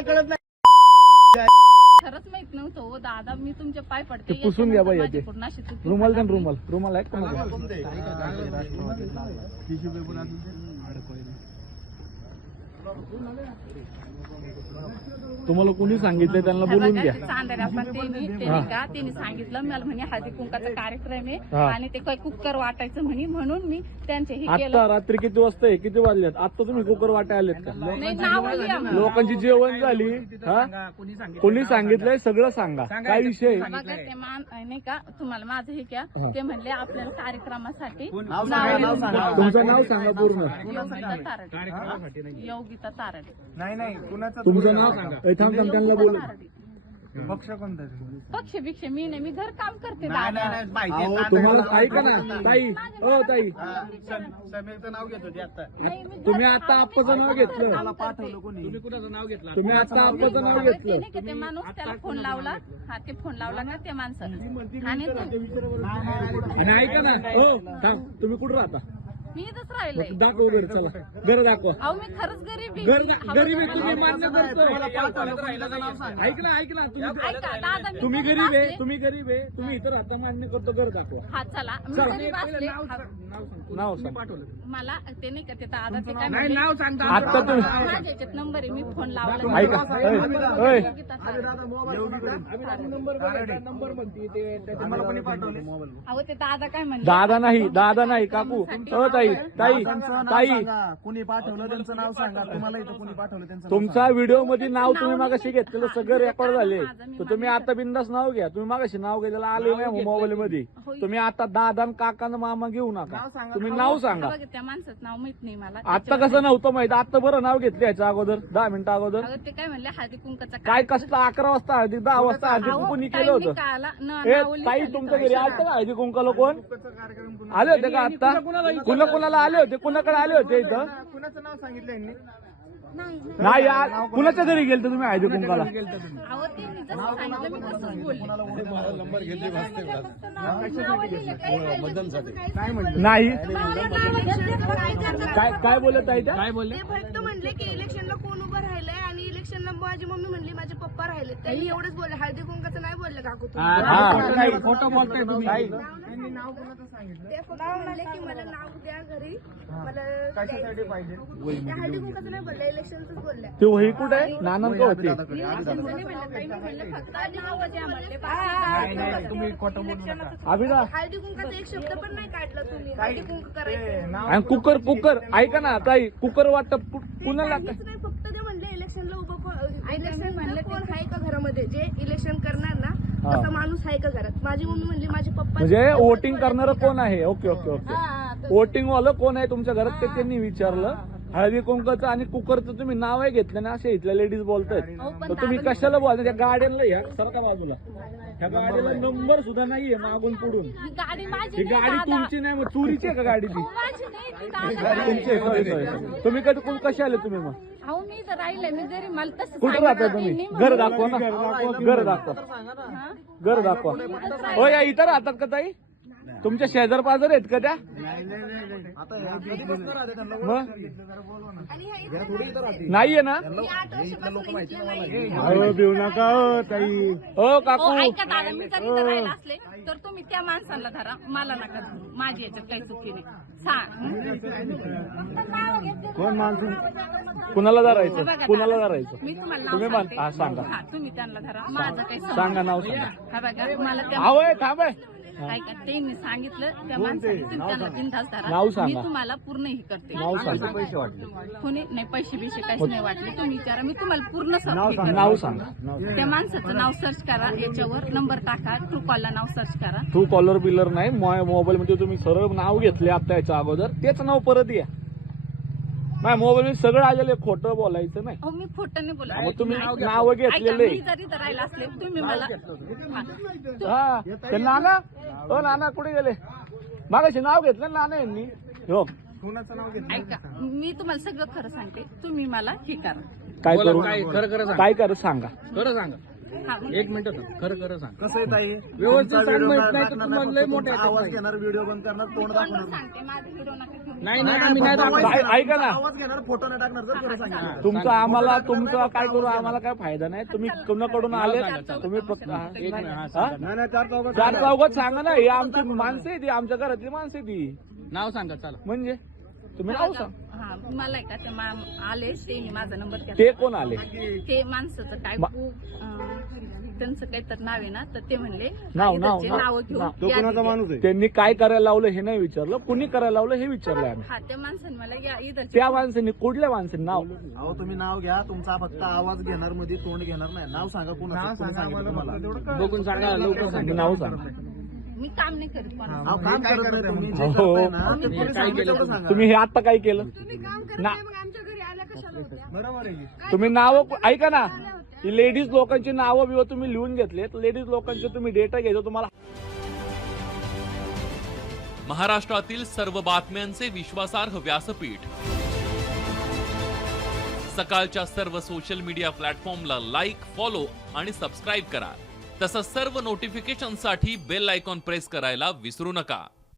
कळत नाही. खरंच माहित नव्हतं हो दादा, मी तुमचे पाय पडते. पुसून घ्या बाई ते रुमाल द्या, रुमाल रुमाल आहे का? तुम्हाला कोणी सांगितलं त्यांना बोलून घ्या. चांदऱ्या पण त्यांनी सांगितलं मला म्हणे हळदी कुंकाचा कार्यक्रम आहे आणि ते काही कुकर वाटायचं म्हणे, म्हणून मी त्यांचे हे केलं. आता रात्री किती वाजता आहे, किती वाजलेत? आता तुम्ही कुकर वाटाय आलेत का? नाही, नाव लिहा आम्हाला. लोकांची जेवण झाली. हा, कोणी सांगितलंय सगळं सांगा. काय विषय? बघा ते नाही का तुम्हाला माझं हे क्या ते म्हणले आपल्याला कार्यक्रमासाठी नाव तुमचं नाव सांगा पूर्ण. योगिता तारडे. योगिता तारडे. नाही कुणाचं तुमचं नाव सांगा. थांब त्यांना बोलू. पक्ष कोणता? पक्ष भिक्ष मी नाही, मी घर काम करते नाही दादा. नाही माहिती. तुम्हाला ऐका ना ताई, ओ ताई, समीरचं नाव घेतो ते आता. तुम्ही आता आप्पाचं नाव घेतलं. पाठवलं कोणी? तुम्ही कुणाचं नाव घेतलं? तुम्ही आता आप्पाचं नाव ते घेतलं. नाही का ते माणूस त्याला फोन लावला, हा ते फोन लावला ना ते माणसं आणि आणि ऐका ना, हो थांब, तुम्ही कुठं राहता? मी इथंच राहिलंय. दाखव घर, चला घर दाखवा. अहो मी खरंच गरीब आहे. गरीब आहे तुम्ही मान्य करतो. ऐक ना ऐका दादा, मी तुम्ही गरीब गरीब आहे, असले. तुम्ही गरीब आहे, तुम्ही इथं राहता मान्य करतो. घर दाखवा. हा चला मी चला. गरीब असले. नाव सांग. मला ते नाही का ते दादा ते काय म्हणले, आता तुम्ही माझ्या याच्यात नंबर आहे, मी फोन लावला. ऐका, ओय, योगिता तारडे. अहो ते दादा काय म्हणले, दादा नाही काकू. हो ताई, कुणी पाठवलं त्यांचं नाव सांगा. तुम्हाला इथं कुणी पाठवलं त्यांचं तुमच्या व्हिडिओ मध्ये नाव तुम्ही मागाशी घेतलेलं सगळं रेकॉर्ड झाले. तर तुम्ही आता बिंदास नाव घ्या. तुम्ही मागाशी नाव घेतलेलं आले नाही मोबाईल मध्ये. तुम्ही आता दादा काका मामा घेऊ नका. तुम्ही नाव सांगा. बघा त्या माणसाचं नाव माहित नाही मला. आता कसं नव्हतं माहित? आता बरं नाव घेतलं याच्या अगोदर 10 मिनिटं अगोदर. अहो, ते काय म्हणले हळदी कुंकाचा काय कसलं 11 वाजता हळदी, 10 वाजता हळदी कुणी केलं होतं? ताई तुमच्या घरी आलं का हळदी कुंकाला? कोण आले होते का आता? कुणाला आले होते? कुणाकडे आले होते इथं? कुणाचं नाव सांगितलं यांनी? नाही कुणाच्या घरी गेलते तुम्ही हळदी कुंकाला? अहो ते मी जसं सांगितलं मी तसंच बोलले. नाही काय बोलत आहे त्या? ते फक्त म्हणले की इलेक्शनला कोण उभं राहिलंय आणि इलेक्शनला माझी मम्मी म्हणली माझे पप्पा राहिले. त्यांनी एवढंच बोलले, हळदी कुंकाचं नाही बोलले काकू तुम्ही. खोटं बोलताय तुम्ही. त्यांनी नाव कुणाचं सांगितलं? ते फक्त म्हणले की मला नाव द्या घरी, मला कशासाठी पाहिजे? ते हळदी कुंकाचं नाही बोलले, इलेक्शनच बोलले. ते वही कुठे आहे? नानंद का होते? इलेक्शनचं नाही म्हणलं, काही नाही म्हणलं, फक्त नाव द्या म्हणले. तुम्ही खोटं बोलू नका. अभिदा हळदी कुंकाचा एक शब्द पण नाही काढला तुम्ही. हळदी कुंक करायचं आणि कुकर ऐका ना ताई, कुकर वाटप कुणाला? काहीच नाही, फक्त ते म्हणले इलेक्शनला उभं इलेक्शन म्हणलं कोण आहे का घरामध्ये जे इलेक्शन करणार ना, तसा माणूस आहे का घरात. माझी मम्मी म्हणली माझे पप्पा. म्हणजे वोटिंग करणारं कोण आहे? ओके वोटिंग वालं कोण आहे तुमच्या घरात ते त्यांनी विचारलं. हळदी कुंकाचं आणि कुकरचं तुम्ही नाव आहे घेतलं ना, असे इथल्या लेडीज बोलतायत. तर तुम्ही कशाला बोलता? त्या गाड्यांना या सारखा बाजूला, त्या गाडीला नंबर सुद्धा नाहीये मागून पुढून. ही गाडी माझी ही नाही गाडी दादा. तुमची नाही, मग चोरीची आहे का गाडी ती? अहो, माझी नाही ती दादा. तुमची आहे, sorry. तुम्ही कसे आले तुम्ही मग? अहो मी तर राहिले, मी जरी मला तसं कुठं राहता तुम्ही? घर दाखवा ना, घर दाखवा, घर दाखवा. हो या इथं राहतात का ताई? तुमच्या शेजार पाजार आहेत का त्या? मग नाहीये ना? भिऊ नका ताई. हो काकू, ऐका दादा, मी जरी इथं राहिला असले तर तुम्ही त्या माणसाला धरा, मला नका धरू. माझी याच्यात काही चुकी नाही. कोण माणसं? कुणाला धरायचं? कुणाला धरायचं? मी तुम्हाला तुम्ही नाव सांगते. सांगा. हा, तुम्ही त्यांना धरा, माझं काही संबंध सांगा नाव नाही. सांगा. हा बघा मला त्या आवय थांब आहे. ऐका त्यांनी सांगितलं त्या माणसाने तुम्ही त्यांना बिनधास्त धरा. नाव सांगा. मी तुम्हाला पूर्ण हे करते. नाव सांगा. कोणी नाही, पैसे बिशे काहीच नाही वाटले. तुम्ही विचारा, मी तुम्हाला पूर्ण हे करते. नाव सांगा. त्या माणसाचं नाव सर्च करा, याच्यावर नंबर टाका, ट्रू कॉलला नाव सर्च करा. ट्रू कॉलर बिलर नाही, मोबाईल मध्ये तुम्ही सरळ नाव घेतले आता याच्या अगोदर, तेच नाव परत या. नाही मोबाईल मध्ये सगळं आलेलं, खोटं बोलायचं नाही. अहो मी खोटं नाही बोलत. मग तुम्ही ऐका, नाव घेतलेले. मी जरी इथं राहिला असले तुम्ही मला हा ते नाना, हो नाना कुठे गेले? मागाशी नाव घेतलं नाना यांनी. हो कुणाचं नाव घेतलं? ऐका, मी तुम्हाला सगळं खरं सांगते, तुम्ही मला हे करा. काय करू? काय करू सांगा. खरं सांगा. हा, एक मिनिट खरं सांग. कसं आहे ताई? व्यवस्थित तुमचा सांग, व्हिडिओ माहित नाही तर टाकणार तुम्हाला ना, लय फक्त मोठं तुमचा आहे आवाज ताई. घेणार, व्हिडिओ बंद करणार, तोंड तोंडावर दाखवणार. सांगते, माझा व्हिडिओ नका घेऊ. ऐका ना, आवाज घेणार, फोटो नाही टाकणार जर खरं सांगितलं. तुमचं आम्हाला तुमचं काय करू, आम्हाला काय फायदा नाही. तुम्ही कुणाकडून आले, तुम्ही फक्त हा? नाही, नाही, चार चौघात चार चौघात सांगा ना, ही आमची माणसं आहे, ती आमच्या घरातली माणसं आहे ती. नाव सांगा चला. म्हणजे तुम्ही नाव सांग. हा मला आहे का ते आले ते मी माझा नंबर ते केला. कोण आले? ते माणसाचं काय त्यांचं काही तर नाव आहे ना, तर ते म्हणले नाव नाव घेऊन तो या कुणाचा तिथे. माणूस आहे? त्यांनी काय करायला लावलं हे नाही विचारलं, कुणी करायला लावलं हे विचारलंय आम्ही. हा त्या माणसाने मला या इधर त्या माणसांनी, कुठल्या माणसांनी नाव? अहो तुम्ही नाव घ्या, तुमचा फक्त आवाज घेणार, मध्ये तोंड घेणार नाही. नाव सांगा कुणाचं, कोणी सांगितलं तुम्हाला? बघून सांगा लवकर सांगा. नाव सांग. मी काम नाही करत कोणाचं. अहो, काम करत नाही तुम्ही, जे हो. करताय ना, ते कोणी सांगितलं तेवढं सांगा. तुम्ही हे आता काय केलं? तुम्ही काम करत ना- नाही, मग आमच्या घरी आल्या कशाला होत्या? बरोबर आहे की? तुम्ही नाव ऐका ना, लेडीज लोकांची नावं बिवं तुम्ही लिहून घेतलेत. लेडीज लोकांचे तुम्ही डेटा घ्यायचो तुम्हाला. महाराष्ट्रातील सर्व बातम्यांचे विश्वासार्ह व्यासपीठ, सकाळच्या सर्व सोशल मीडिया प्लॅटफॉर्मला लाईक, फॉलो आणि सबस्क्राईब करा. तसंच सर्व नोटिफिकेशनसाठी बेल आयकॉन प्रेस करायला विसरू नका.